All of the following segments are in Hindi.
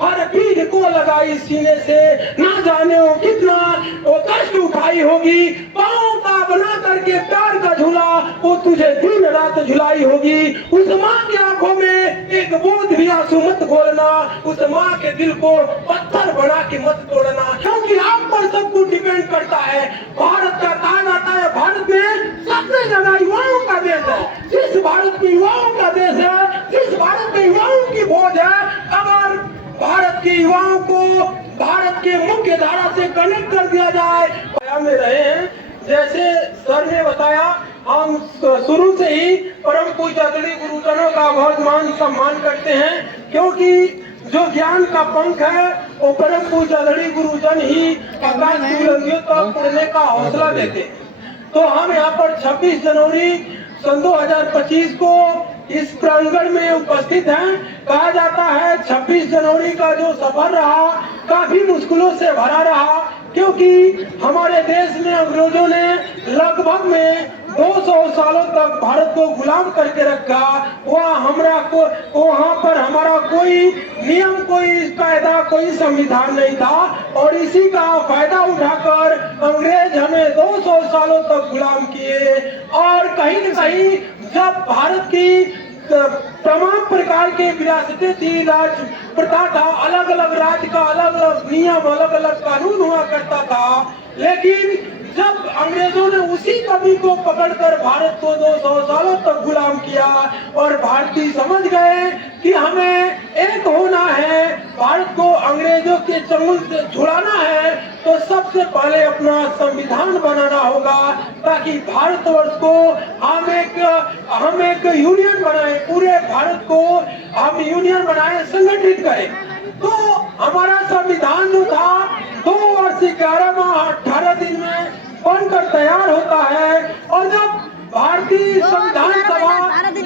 हर पीढ़ को लगाई सीने से, ना जाने वो कितना वो कष्ट उठाई होगी। पाँव का बना करके प्यार का झूला वो तुझे दिन रात झुलाई होगी। उस माँ की आंखों में एक बूंद भी आंसू मत खोलना, उस माँ के दिल को पत्थर बना के मत तोड़ना, क्योंकि आप पर सब कुछ डिपेंड करता है। भारत का कहा जाता है भारत में सबसे ज्यादा युवाओं का देश है। जिस भारत के युवाओं का देश है, जिस भारत के युवाओं की फौज है, अगर भारत के युवाओं को भारत के मुख्य धारा से कनेक्ट कर दिया जाए, में रहे हैं। जैसे सर ने बताया, हम शुरू से ही परम पूज्य आदरणीय गुरुजनों का बहुत मान सम्मान करते हैं, क्योंकि जो ज्ञान का पंख है वो परम पूज्य आदरणीय गुरुजन ही आकाश की बुलंदियों तक उड़ने का हौसला देते हैं। तो हम यहाँ पर 26 जनवरी सन 2025 को इस प्रांगण में उपस्थित हैं। कहा जाता है 26 जनवरी का जो सफर रहा काफी मुश्किलों से भरा रहा, क्योंकि हमारे देश में अंग्रेजों ने लगभग में 200 सालों तक भारत को गुलाम करके रखा। वहाँ पर हमारा कोई नियम, कोई कायदा, कोई संविधान नहीं था, और इसी का फायदा उठाकर अंग्रेज हमें 200 सालों तक गुलाम किए। और कहीं न कहीं जब भारत की तमाम प्रकार के विरासतें थी, राज प्रथा था, अलग अलग राज्य का अलग अलग नियम, अलग अलग कानून हुआ करता था, लेकिन जब अंग्रेजों ने उसी कमी को पकड़कर भारत को 200 सालों तक गुलाम किया और भारतीय समझ गए कि हमें एक होना है, भारत को अंग्रेजों के चंगुल से छुड़ाना है, तो सबसे पहले अपना संविधान बनाना होगा, ताकि भारतवर्ष को हम एक यूनियन बनाए, पूरे भारत को हम यूनियन बनाए, संगठित करें। तो हमारा संविधान जो था 2 वर्ष 11 माह 18 दिन में बनकर तैयार होता है। और जब भारतीय संविधान सभा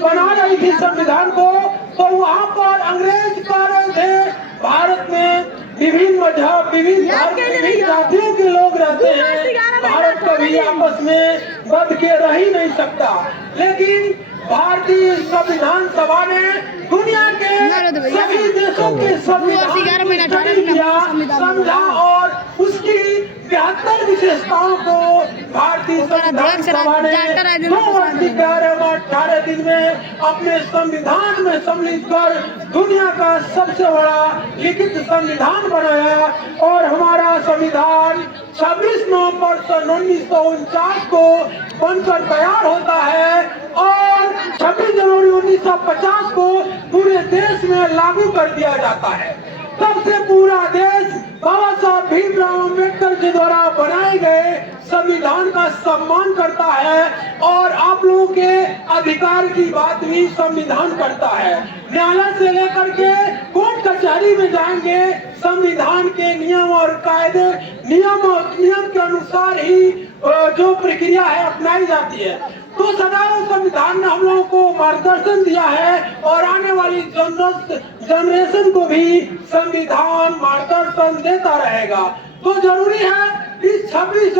बना रही थी संविधान को, तो वहाँ पर अंग्रेज कह रहे थे भारत में विभिन्न मजहब, विभिन्न जातियों के लोग रहते हैं, भारत कभी आपस में बंध के रह ही नहीं सकता। लेकिन भारतीय संविधान सभा ने दुनिया के सभी देशों के संविधान समझा और उसकी 72 विशेषताओं को भारतीय संविधान सभा ने 2 वर्ष 18 दिन में अपने संविधान में सम्मिलित कर दुनिया का सबसे बड़ा लिखित संविधान बनाया। और हमारा संविधान 26 नवंबर सन 1949 को बनकर तैयार होता है और 26 जनवरी 1950 को पूरे देश में लागू कर दिया जाता है। तब से पूरा देश बाबा साहब भीमराव अम्बेडकर के द्वारा बनाए गए संविधान का सम्मान करता है और आप लोगों के अधिकार की बात भी संविधान करता है। न्यायालय से लेकर के कोर्ट कचहरी में जाएंगे, संविधान के नियम और कायदे नियम के अनुसार ही जो प्रक्रिया है अपनाई जाती है। तो सदैव संविधान ने हम लोगों को मार्गदर्शन दिया है और आने वाली जनरेशन को भी संविधान मार्गदर्शन देता रहेगा। तो जरूरी है इस 26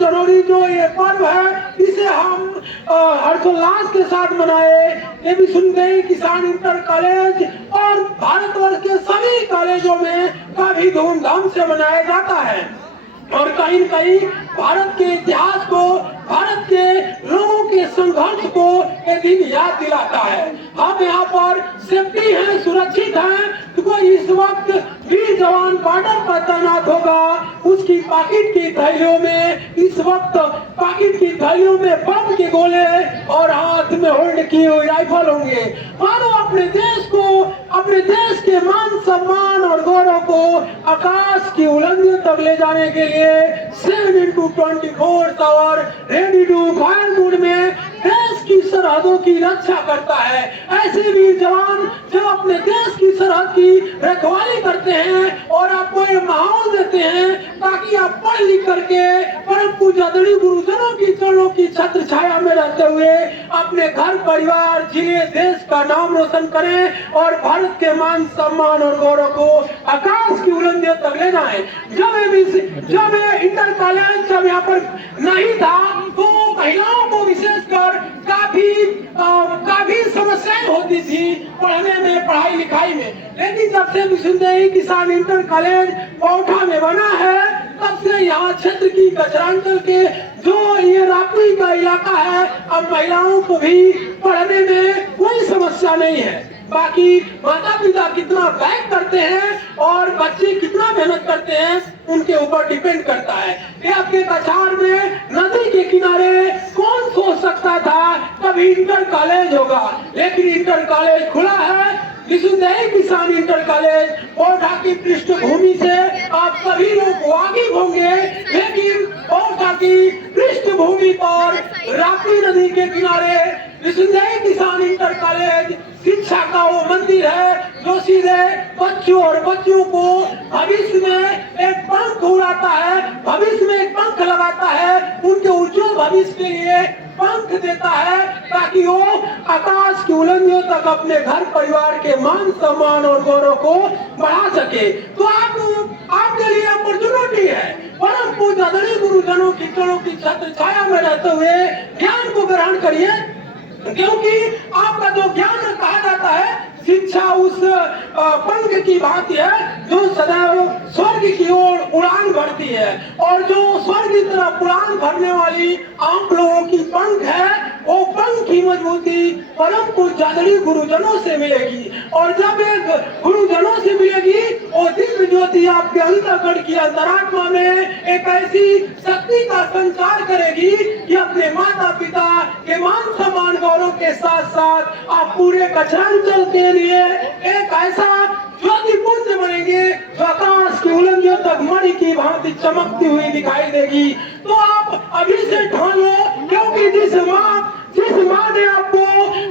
जनवरी जो ये पर्व है, इसे हम हर्षोल्लास के साथ मनाए। ये भी सुनते हैं किसान इंटर कॉलेज और भारतवर्ष के सभी कॉलेजों में काफी धूमधाम से मनाया जाता है। और कहीं न कहीं भारत के इतिहास को, भारत के लोगों के संघर्ष को ये दिन याद दिलाता है। हम यहाँ पर सेफ्टी है, सुरक्षित हैं। तो कोई इस वक्त वीर जवान बॉर्डर पर तैनात होगा, उसकी पॉकेट की थैलियों में इस वक्त बम के गोले और हाथ में होल्ड किए हुए राइफल होंगे। मानो अपने देश को, अपने देश के मान सम्मान और गौरव को आकाश की बुलंदियों तक ले जाने के लिए 7x24 hour ready to fire mode में देश की सरहदों की रक्षा करता है। ऐसे वीर जवान जो अपने देश की सरहद की रखवाली करते हैं और आपको ये माहौल देते हैं ताकि आप पढ़ लिख करके परम पूज्य आदरणीय गुरुजनों की चरणों की छत्र छाया में रहते हुए अपने घर परिवार जिले देश का नाम रोशन करें और भारत के मान सम्मान और गौरव को आकाश की बुलंदियों तक ले जाएं। जब इंटर कॉलेज जब यहाँ पर नहीं था तो महिलाओं को विशेषकर काफी काफी समस्याएं होती थी पढ़ने में, पढ़ाई लिखाई में। लेकिन जब से विश्वविद्यालय किसान इंटर कॉलेज पौठा में बना है, तब से यहाँ क्षेत्र की कचरांचल के जो ये रापी का इलाका है, अब महिलाओं को भी पढ़ने में कोई समस्या नहीं है। बाकी माता पिता कितना बैक करते हैं और बच्चे कितना मेहनत करते हैं, उनके ऊपर डिपेंड करता है। ये आपके कछार में नदी के किनारे कौन सोच सकता था कभी इंटर कॉलेज होगा, लेकिन इंटर कॉलेज खुला है। विश्वविद्यालय किसान इंटर कॉलेज पौठा की पृष्ठभूमि से आप सभी लोग वाकिफ होंगे, लेकिन पौठा की पृष्ठभूमि पर राप्ती नदी के किनारे विश्वविद्यालय किसान इंटर कॉलेज शिक्षा का वो मंदिर है जो सीधे बच्चों और बच्चियों को भविष्य में एक पंख उड़ाता है, भविष्य में एक पंख लगाता है, उनके उज्जवल भविष्य के लिए पंख देता है, ताकि वो आकाश की बुलंदियों तक अपने घर परिवार के मान सम्मान और गौरव को बढ़ा सके। तो आपके लिए अपॉर्चुनिटी है। परम पूज्य आदरणीय गुरुजनों की चरणों की छत्र छाया में रहते हुए ज्ञान को ग्रहण करिए, क्योंकि आपका जो ज्ञान कहा जाता है, शिक्षा उस पंख की भांति है जो सदैव स्वर्ग की ओर उड़ान भरती है, और जो स्वर्ग की तरफ उड़ान भरने वाली आप लोगों की पंख है, वो पंख की मजबूती परम पूज्य आदरणीय गुरुजनों से मिलेगी। और जब एक गुरुजनों से मिलेगी, वो दिव्य ज्योति आपके अंतःकरण की अंतरात्मा में एक ऐसी शक्ति का संचार करेगी कि अपने माता पिता के मान सम्मान गौरव के साथ साथ आप पूरे कचरांचल के लिए एक ऐसा ज्योति पुंज बनेंगे जो आकाश की बुलंदियों तक मणि की भांति चमकती हुई दिखाई देगी। तो आप अभी से ठान लो, क्योंकि जिस माँ ने आपको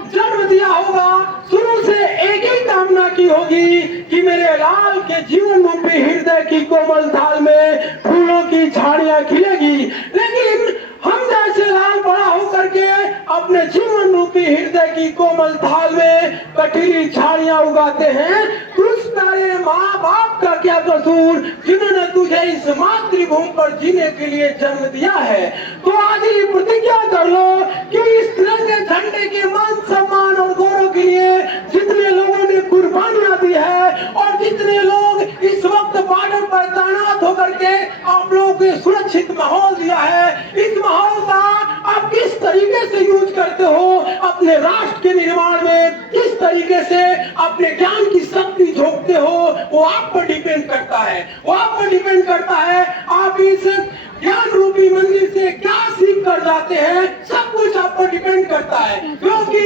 जन्म दिया होगा, शुरू से एक ही कामना की होगी कि मेरे लाल के जीवन रूपी हृदय की कोमल थाल में फूलों की झाड़ियां खिलेगी। लेकिन हम जैसे लाल बड़ा होकर के अपने जीवन रूपी हृदय की कोमल थाल में कटीली झाड़ियां उगाते हैं। तुझ तारे माँ बाप का क्या कसूर, जिन्होंने तुझे इस मातृभूमि पर जीने के लिए जन्म दिया है। तो आज ही प्रतिज्ञा कर लो कि इस तिरंगे झंडे के मान सम्मान और गौरव के लिए जितने लोगों ने कुर्बानियां दी है, और जितने लोग इस वक्त बॉर्डर पर तैनात होकर के आप लोगों को सुरक्षित माहौल दिया है, इस माहौल का आप किस तरीके से यूज करते हो अपने राष्ट्र के निर्माण में, किस तरीके से अपने ज्ञान की शक्ति झोंकते हो, वो आप पर डिपेंड करता है। वो आप पर डिपेंड करता है आप इस ज्ञान रूपी मंदिर से क्या सीख कर जाते हैं, सब कुछ आप पर डिपेंड करता है। क्योंकि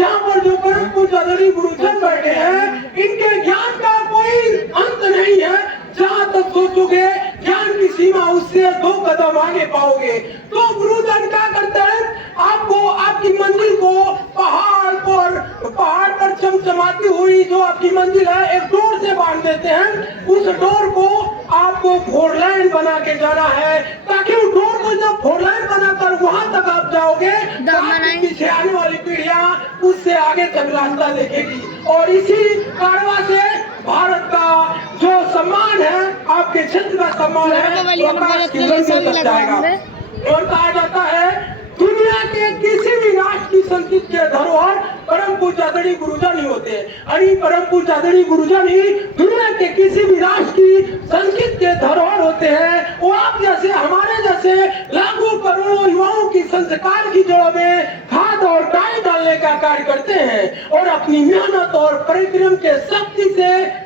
यहाँ पर जो परम पूज्य आदरणीय गुरुजन बैठे हैं, इनके ज्ञान का कोई अंत नहीं है। जहाँ तक सोचोगे ज्ञान की सीमा, उससे 2 कदम आगे पाओगे। तो गुरुजन क्या करते हैं, आपको आपकी मंजिल को पहाड़ पर चमचमाती हुई जो आपकी मंजिल है, एक डोर से बांध देते हैं। उस डोर को आपको 4 लाइन बना के जाना है, ताकि उस डोर को जब 4 लाइन बनाकर वहां तक आप जाओगे, तो आपके पीछे आने वाली पीढ़ियां उससे आगे तक रास्ता देखेगी। और इसी कारवा से भारत का जो सम्मान है, आपके क्षेत्र का सम्मान है, आकाश की बुलंदियों तक जाएगा। और कहा जाता है दुनिया के किसी भी राष्ट्र की संस्कृति के धरोहर परम पूज्य आदरणीय गुरुजन ही होते हैं। परम पूज्य आदरणीय गुरुजन ही दुनिया के किसी भी राष्ट्र की संस्कृति के धरोहर होते हैं। वो आप जैसे, हमारे जैसे लाखों करोड़ों युवाओं की संस्कार की जड़ों में खाद और डाई डालने का कार्य करते हैं, और अपनी मेहनत और परिश्रम के शक्ति से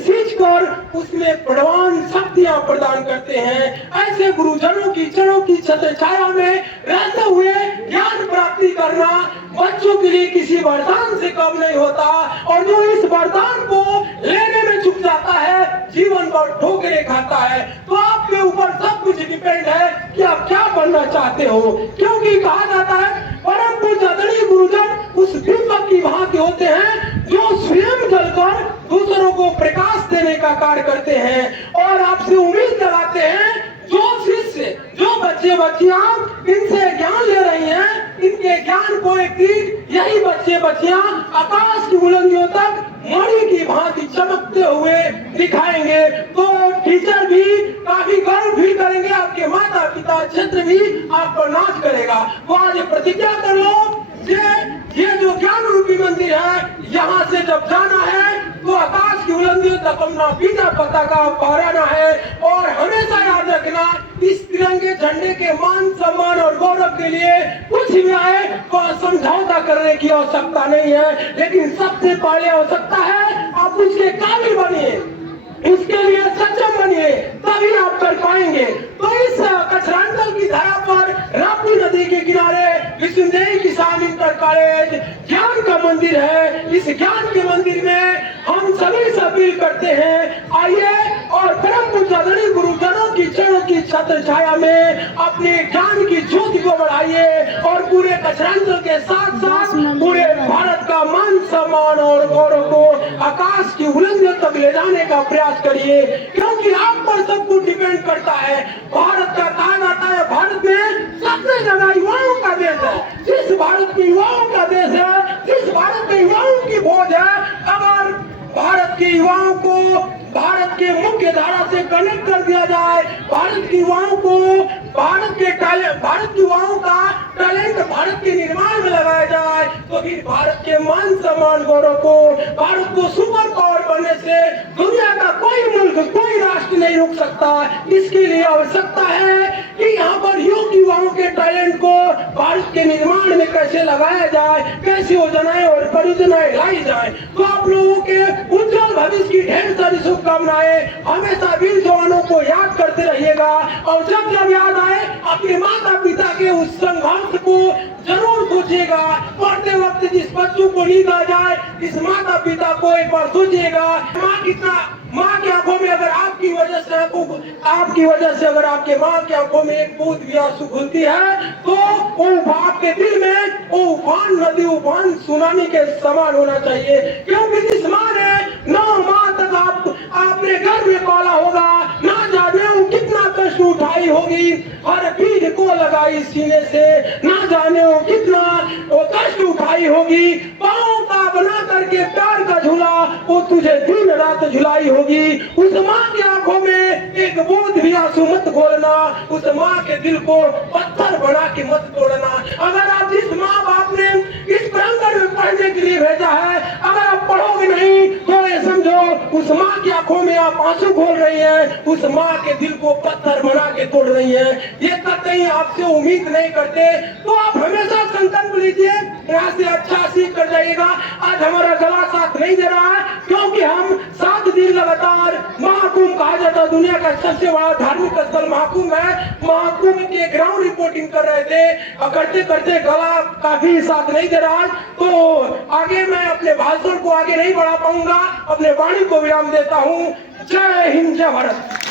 सींच कर उसमें प्रवान शक्तियां प्रदान करते हैं। ऐसे गुरुजनों की चरणों की छत्र छाया में रहते हुए ज्ञान प्राप्ति करना बच्चों के लिए किसी वरदान से कम नहीं होता, और जो इस वरदान को लेने में चूक जाता है, जीवन भर ठोकरें खाता है। तो आपके ऊपर सब कुछ डिपेंड है कि आप क्या बनना चाहते हो। क्योंकि कहा जाता है परम पूज्य आदरणीय गुरुजन उस दीपक की भांति होते हैं जो स्वयं जलकर दूसरों को प्रकाश देने का कार्य करते हैं, और आपसे उम्मीद लगाते हैं जो शिष्य, जो बच्चे बच्चियां इनसे ज्ञान ले रही हैं, इनके ज्ञान को एक दिन यही बच्चे बच्चियां आकाश की बुलंदियों तक मणि की भांति चमकते हुए दिखाएंगे। तो टीचर भी काफी गर्व फील करेंगे, आपके माता पिता क्षेत्र भी आप पर नाच करेगा। तो आज प्रतिज्ञा कर लो, जय मंदिर है, यहाँ से जब जाना है तो आकाश की बुलंदियों तक अपना बिना पताका फहराना है। और हमेशा याद रखना, इस तिरंगे झंडे के मान सम्मान और गौरव के लिए कुछ भी आए तो समझौता करने की आवश्यकता नहीं है, लेकिन सबसे पहले आवश्यकता है आप उसके काबिल बनिए, इसके लिए सक्षम बनिए, तभी आप कर पाएंगे। तो इस कचरांचल की धरा पर राप्ती नदी के किनारे विश्वविद्यालय किसान इंटर कॉलेज ज्ञान का मंदिर है। इस ज्ञान के मंदिर में हम सभी से अपील करते हैं, आइए और परम पूज्य आदरणीय गुरुजनों की चरणों की छत्र छाया में अपने ज्ञान की ज्योति को बढ़ाइए और पूरे कचरांचल के साथ साथ पूरे भारत का मान सम्मान और गौरव को आकाश की बुलंदियों तक ले जाने का प्रयास करिए, क्योंकि आप पर सब कुछ डिपेंड करता है। भारत का कहा जाता है, भारत में सबसे ज्यादा युवाओं का देश है। जिस भारत के युवाओं का देश है, जिस भारत के युवाओं की फौज है, अगर भारत के युवाओं को भारत के मुख्य धारा से कनेक्ट कर दिया जाए, भारत के युवाओं को भारत के युवाओं का टैलेंट भारत के निर्माण में लगाया जाए, तो फिर भारत के मान सम्मान गौरव को, भारत को सुपर पावर बनने से दुनिया का कोई मुल्क, कोई राष्ट्र नहीं रोक सकता। इसके लिए आवश्यकता है कि यहाँ पर युवाओं के टैलेंट को भारत के निर्माण में कैसे लगाया जाए, कैसे योजनाएं और परियोजनाएं लाई जाए। तो आप लोगों के उज्जवल भविष्य की ढेर सारी शुभकामनाएं। हमेशा वीर जवानों को याद करते रहिएगा और जब जब याद आए अपने माता पिता के उस संघर्ष को जरूर सोचिएगा। पढ़ते वक्त जिस बच्चों को नींद आ जाए, इस माता पिता को एक बार सोचिएगा, माँ की आंखों में अगर आपकी वजह से अगर आपके माँ की आंखों में एक बूंद भी आंसू खुलती है, तो वो आपके दिल में वो उफान नदी, उफान सुनामी के समान होना चाहिए। क्योंकि जिस माँ ने 9 माह तक आपने गर्भ में पाला होगा, ना जाने वो कितना कष्ट उठाई होगी, हर पीढ़ को लगाई सीने से, ना जाने वो कितना वो कष्ट उठाई होगी। पाँव का बना करके प्यार का झूला वो तुझे दिन रात झुलाई होगी। उस माँ की आंखों में एक बूंद भी आंसू मत खोलना, उस माँ के दिल को पत्थर बना के मत तोड़ना। अगर आप जिस माँ बाप ने इस प्रांगण में पढ़ने के लिए भेजा है, अगर आप पढ़ोगे नहीं तो ये समझो उस माँ की आंखों में आप आंसू खोल रही हैं, उस माँ के दिल को पत्थर बना के तोड़ रही हैं। ये कतई आपसे उम्मीद नहीं करते, तो आप हमेशा संकल्प लीजिए, यहाँ से अच्छा सीख कर जाइएगा। आज हमारा गला साथ नहीं दे रहा है, क्योंकि हम 7 दिन लगातार महाकुंभ कहा जाता है, दुनिया का सबसे बड़ा धार्मिक स्थल महाकुंभ है, महाकुंभ के ग्राउंड रिपोर्टिंग कर रहे थे। करते करते गला काफी साथ नहीं दे रहा है, तो आगे मैं अपने भाषण को आगे नहीं बढ़ा पाऊंगा, अपने वाणी को विराम देता हूँ। जय हिंद, जय भारत।